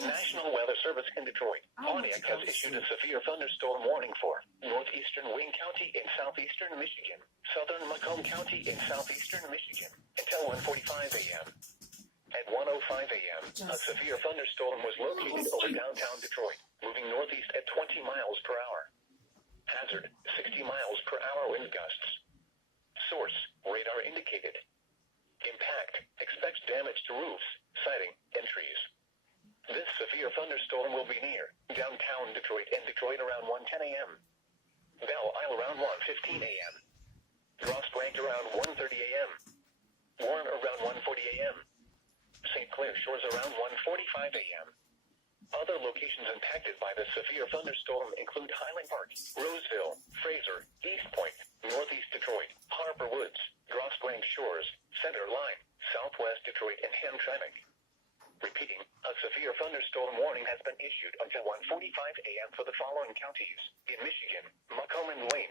The National Weather Service in Detroit, Pontiac, has issued a severe thunderstorm warning for northeastern Wayne County in southeastern Michigan, southern Macomb County in southeastern Michigan, until 1:45 a.m. At 1:05 a.m., a severe thunderstorm was located over downtown Detroit, moving northeast at 20 miles per hour. Hazard, 60 miles per hour wind gusts. Source, radar indicated. Impact, expects damage to roofs, siding, and trees. This severe thunderstorm will be near downtown Detroit and Detroit around 1:10 a.m. Belle Isle around 1:15 a.m. Ross Point around 1:30 a.m. Warren around 1:40 a.m. St. Clair Shores around 1:45 a.m. Other locations impacted by the severe thunderstorm include Highland Park, Roseville, Fraser, East Point, Northeast Detroit, Harper Woods, Grosse-Pointe Shores, Center Line, Southwest Detroit, and Hamtramck. Repeating, a severe thunderstorm warning has been issued until 1:45 a.m. for the following counties: in Michigan, Macomb and Wayne,